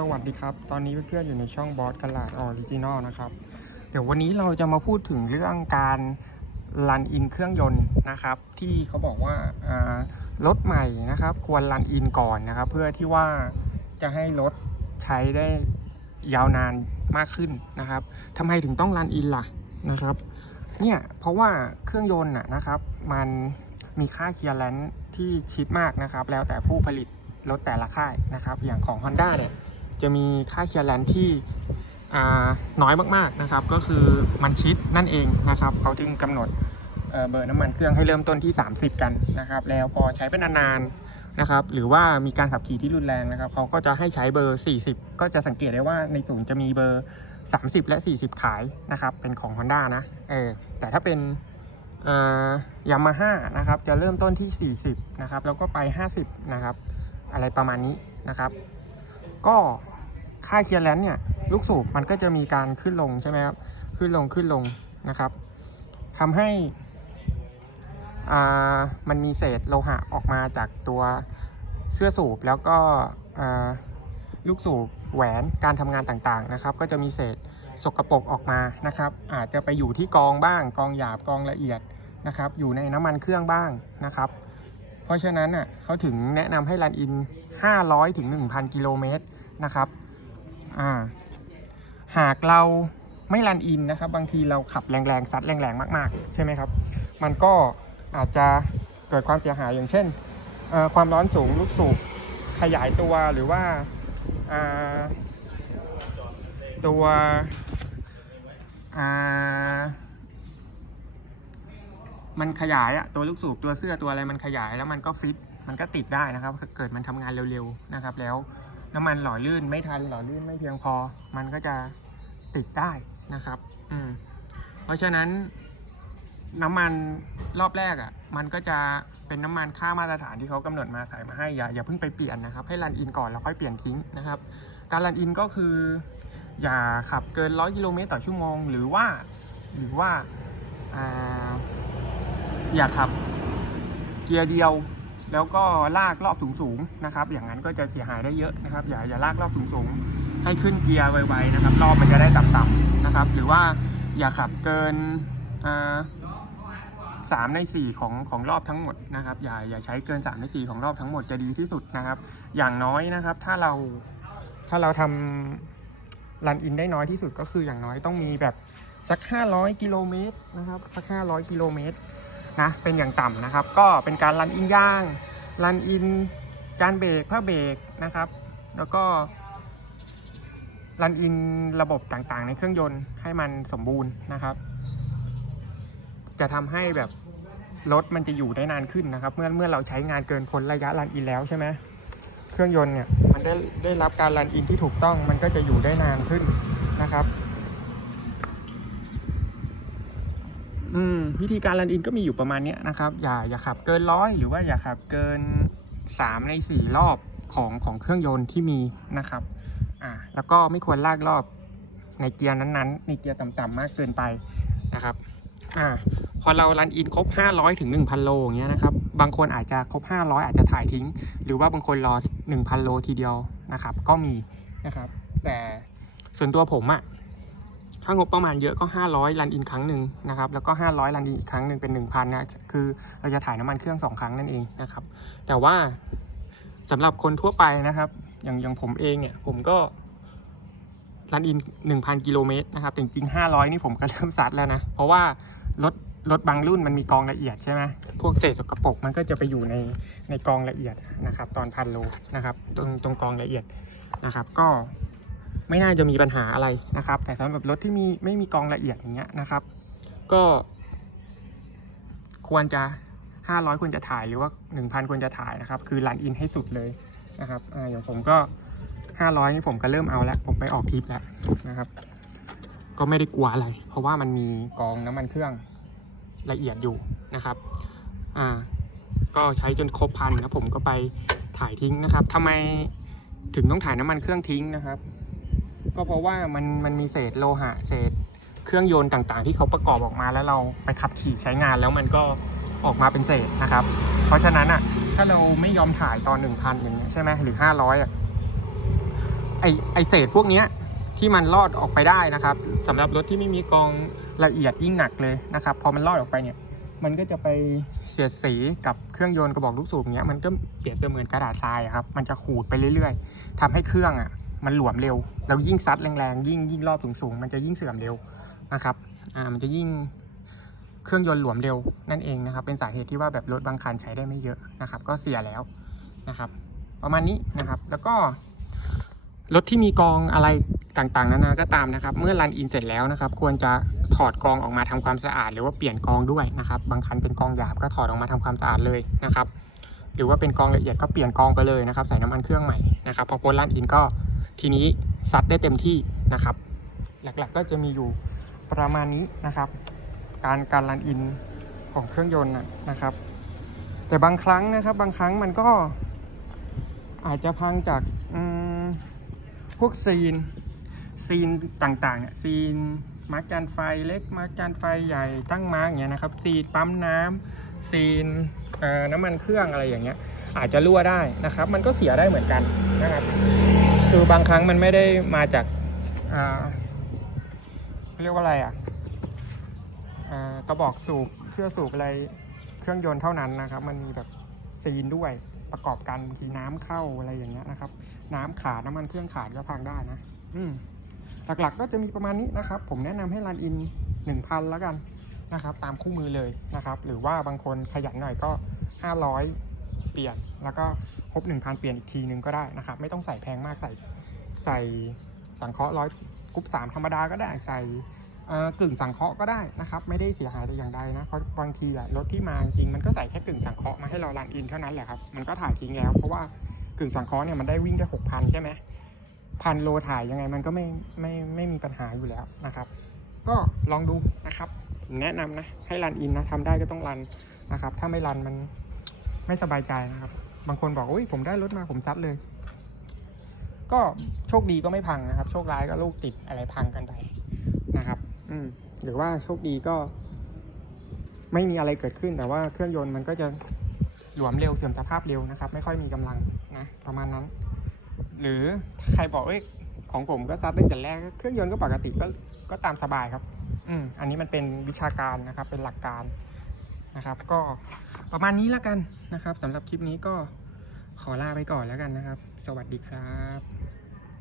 สวัสดีครับ ตอนนี้เพื่อนๆอยู่ในช่องบอสกลาดออริจินอลนะครับ เดี๋ยววันนี้เราจะมาพูดถึงเรื่องการรันอินเครื่องยนต์นะครับ ที่เขาบอกว่ารถใหม่นะครับ ควรรันอินก่อนนะครับ เพื่อที่ว่าจะให้รถใช้ได้ยาวนานมากขึ้นนะครับทำไมถึงต้องรันอินล่ะนะครับ เนี่ยเพราะว่าเครื่องยนต์นะนะครับ มันมีค่าเคลียร์แลนซ์ที่ชิดมากนะครับ แล้วแต่ผู้ผลิตรถแต่ละค่ายนะครับ อย่างของ Honda เนี่ย จะมีค่าเคลียร์แลนซ์ที่น้อยมากๆนะครับ ก็คือมันชิดนั่นเองนะครับเขาจึงกำหนดเเบอร์น้ำมันเครื่องให้เริ่มต้นที่ 30 กันนะครับ แล้วพอใช้เป็นนานๆนะครับ หรือว่ามีการขับขี่ที่รุนแรงนะครับเขาก็จะให้ใช้เบอร์ 40 ก็จะสังเกตได้ว่าในศูนย์จะมีเบอร์ 30 และ 40 ขายนะครับ เป็นของ Honda นะเออแต่ถ้าเป็นยามาฮ่านะครับจะเริ่มต้นที่ 40 นะครับ แล้วก็ไป 50 นะครับ อะไรประมาณนี้นะครับ ก็ ค่าเคลียร์แลนซ์เนี่ยลูกสูบมันก็จะมีการขึ้นลงใช่ไหมครับขึ้นลงขึ้นลงนะครับทำให้อ่ามันมีเศษโลหะออกมาจากตัวเสื้อสูบแล้วก็อ่าลูกสูบแหวนการทำงานต่างๆนะครับ ก็จะมีเศษสกรปรกออกมานะครับ อาจจะไปอยู่ที่กองบ้างกองหยาบกองละเอียดนะครับ อยู่ในน้ำมันเครื่องบ้างนะครับ เพราะฉะนั้นอะเขาถึงแนะนำให้รันอิน 500ถึง1,000 กิโลเมตรนะครับ อ่าหากเราไม่รันอินนะครับ บางทีเราขับแรงๆซัดแรงๆมากๆ ใช่ไหมครับ มันก็อาจจะเกิดความเสียหายอย่างเช่น ความร้อนสูงลูกสูบขยายตัวหรือว่าาตัวมันขยายอะตัวลูกสูบตัวเสื้อตัวอะไรมันขยายแล้วมันก็ฟิตมันก็ติดได้นะครับเกิดมันทำงานเร็วๆนะครับแล้ว น้ำมันหล่อลื่นไม่ทันหล่อลื่นไม่เพียงพอ มันก็จะติดได้นะครับ อืม เพราะฉะนั้นน้ำมันรอบแรกอะ่ะ มันก็จะเป็นน้ำมันค่ามาตรฐานที่เขากำหนดมาใส่มาให้อย่าอย่าเพิ่งไปเปลี่ยนนะครับ ให้รันอินก่อนแล้วค่อยเปลี่ยนทิ้งนะครับ การรันอินก็คือ อย่าขับเกิน 100กิโลเมตรต่อชั่วโมง หรือว่า หรือว่าอ่าอย่าขับเกียร์เดียว แล้วก็ลากรอบสูงนะครับ อย่างนั้นก็จะเสียหายได้เยอะนะครับ อย่าอย่าลากรอบสูงให้ขึ้นเกียร์ไวๆนะครับ รอบมันจะได้ต่ำๆนะครับ หรือว่าอย่าขับเกินสามในสี่ของของรอบทั้งหมดนะครับ อย่าอย่าใช้เกินสามในสี่ของรอบทั้งหมดจะดีที่สุดนะครับ อย่างน้อยนะครับ ถ้าเราถ้าเราทำรันอินได้น้อยที่สุดก็คืออย่างน้อยต้องมีแบบสัก 500 กิโลเมตรนะครับสัก 500 กิโลเมตร นะเป็นอย่างต่ำนะครับ ก็เป็นการรันอินย่างรันอินการเบรกผ้าเบรกนะครับ แล้วก็รันอินระบบต่างๆ ในเครื่องยนต์ให้มันสมบูรณ์นะครับ จะทำให้แบบรถมันจะอยู่ได้นานขึ้นนะครับ เมื่อเมื่อเราใช้งานเกินพ้นระยะรันอินแล้วใช่ไหมเครื่องยนต์เนี่ยมันได้ได้รับการรันอินที่ถูกต้องมันก็จะอยู่ได้นานขึ้นนะครับ อืมวิธีการรันอินก็มีอยู่ประมาณนี้นะครับ อย่าอย่าขับเกินร้อยหรือว่าอย่าขับเกินสามในสี่รอบของของเครื่องยนต์ที่มีนะครับอ่าแล้วก็ไม่ควรลากรอบในเกียร์นั้นๆ ในเกียร์ต่ำๆมากเกินไปนะครับอ่าพอเรารันอินครบ 500ถึง1,000 โลอย่างเงี้ยนะครับ บางคนอาจจะครบ 500 อาจจะถ่ายทิ้ง หรือว่าบางคนรอ 1,000 โลทีเดียวนะครับ ก็มีนะครับ แต่ส่วนตัวผมอะ ถ้างบประมาณเยอะก็ 500รันอินครั้งหนึ่งนะครับ แล้วก็ 500รันอินอีกครั้งหนึ่งเป็น 1,000นะ คือเราจะถ่ายน้ำมันเครื่อง 2 ครั้งนั่นเองนะครับ แต่ว่าสำหรับคนทั่วไปนะครับ อย่างอย่างผมเองเนี่ย ผมก็รันอิน 1,000 กิโลเมตรนะครับแต่จริงๆ 500 นี่ผมก็เริ่มซัดแล้วนะ เพราะว่ารถรถบางรุ่นมันมีกองละเอียดใช่ไหมพวกเศษสกปรกมันก็จะไปอยู่ในในกองละเอียดนะครับ ตอนพันโลนะครับ ตรงตรงกองละเอียดนะครับ ก็ ไม่น่าจะมีปัญหาอะไรนะครับ แต่สำหรับรถที่มีไม่มีกองละเอียดอย่างเงี้ยนะครับ ก็ ควรจะ 500 ควรจะถ่ายหรือว่า 1,000 ควรจะถ่ายนะครับ คือรันอินให้สุดเลยนะครับออย่างผมก็ 500 นี่ผมก็เริ่มเอาแล้วผมไปออกทริปแล้วนะครับ ก็ไม่ได้กลัวอะไร เพราะว่ามันมีกองน้ำมันเครื่องละเอียดอยู่นะครับอ่าก็ใช้จนครบพันแล้วผมก็ไปถ่ายทิ้งนะครับทำไมถึงต้องถ่ายน้ำมันเครื่องทิ้งนะครับ ก็เพราะว่ามันมันมีเศษโลหะเศษเครื่องยนต์ต่างๆ ที่เขาประกอบออกมาแล้วเราไปขับขี่ใช้งานแล้วมันก็ออกมาเป็นเศษนะครับ เพราะฉะนั้นอะถ้าเราไม่ยอมถ่ายตอน1,000อย่างเงี้ยใช่ไหมหรือ500อะไอไอเศษพวกเนี้ยที่มันลอดออกไปได้นะครับสำหรับรถที่ไม่มีกรองละเอียดยิ่งหนักเลยนะครับ พอมันลอดออกไปเนี่ยมันก็จะไปเสียดสีกับเครื่องยนต์กระบอกลูกสูบเนี้ยมันก็เปรียบเสมือนกระดาษทรายครับมันจะขูดไปเรื่อย ๆทำให้เครื่องอะ มันหลวมเร็ว แล้วยิ่งซัดแรงๆ ยิ่งยิ่งรอบสูงๆ มันจะยิ่งเสื่อมเร็วนะครับ อ่า มันจะยิ่งเครื่องยนต์หลวมเร็วนั่นเองนะครับ เป็นสาเหตุที่ว่าแบบรถบางคันใช้ได้ไม่เยอะนะครับ ก็เสียแล้วนะครับ ประมาณนี้นะครับ แล้วก็รถที่มีกองอะไรต่างๆนานาก็ตามนะครับ เมื่อรันอินเสร็จแล้วนะครับ ควรจะถอดกองออกมาทำความสะอาด หรือว่าเปลี่ยนกองด้วยนะครับ บางคันเป็นกองหยาบก็ถอดออกมาทำความสะอาดเลยนะครับ หรือว่าเป็นกองละเอียดก็เปลี่ยนกองไปเลยนะครับ ใส่น้ำมันเครื่องใหม่นะครับ พอพ้นรันอินก็ ทีนี้ซัดได้เต็มที่นะครับ หลักๆก็จะมีอยู่ประมาณนี้นะครับ การการรันอินของเครื่องยนต์นะครับ แต่บางครั้งนะครับบางครั้งมันก็อาจจะพังจากพวกซีนซีนต่างๆเนี่ยซีนมาร์กจานไฟเล็กมาร์กจานไฟใหญ่ตั้งมาร์กอย่างเงี้ยนะครับซีนปั๊มน้ำ ซีนน้ำมันเครื่องอะไรอย่างเงี้ย อาจจะรั่วได้นะครับ มันก็เสียได้เหมือนกันนะครับ คือบางครั้งมันไม่ได้มาจากเรียกว่าอะไรอะอ่ากระบอกสูบเครื่องสูบอะไรเครื่องยนต์เท่านั้นนะครับ มันมีแบบซีนด้วยประกอบกันบางทีน้ำเข้าอะไรอย่างเงี้ยนะครับ น้ำขาดน้ำมันเครื่องขาดก็พังได้นะ อืหลักๆก็จะมีประมาณนี้นะครับ ผมแนะนำให้รันอิน1,000แล้วกัน นะครับตามคู่มือเลยนะครับ หรือว่าบางคนขยันหน่อยก็ 500 เปลี่ยน แล้วก็ครบ1,000เปลี่ยนอีกทีนึงก็ได้นะครับ ไม่ต้องใส่แพงมากใส่ใส่สังเคราะห์ร้อยกรุ๊ปสามธรรมดาก็ได้ใส่กึ่งสังเคราะห์ก็ได้นะครับ ไม่ได้เสียหายแต่อย่างใดนะเพราะบางทีอะรถที่มาจริงมันก็ใส่แค่กึ่งสังเคราะห์มาให้เรารันอินเท่านั้นแหละครับมันก็ถ่ายทิ้งแล้วเพราะว่ากึ่งสังเคราะห์เนี่ยมันได้วิ่งแค่6,000ใช่ไหมพันโลถ่ายยังไงมันก็ไม่ไม่ไม่มีปัญหาอยู่แล้วนะครับ ก็ลองดูนะครับ แนะนำนะให้รันอินนะทำได้ก็ต้องรันนะครับ ถ้าไม่รันมันไม่สบายใจนะครับ บางคนบอกโอ้ยผมได้รถมาผมซัดเลย ก็โชคดีก็ไม่พังนะครับ โชคร้ายก็ลูกติดอะไรพังกันไปนะครับ อืมหรือว่าโชคดีก็ ไม่มีอะไรเกิดขึ้นแต่ว่าเครื่องยนต์มันก็จะหลวมเร็วเสื่อมสภาพเร็วนะครับ ไม่ค่อยมีกำลังนะประมาณนั้น หรือถ้าใครบอกเอ้ย ของผมก็ซัดตั้งแต่แรกเครื่องยนต์ก็ปกติก็ก็ตามสบายครับ อืมอันนี้มันเป็นวิชาการนะครับ เป็นหลักการนะครับ ก็ประมาณนี้แล้วกันนะครับสำหรับคลิปนี้ก็ขอลาไปก่อนแล้วกันนะครับ สวัสดีครับ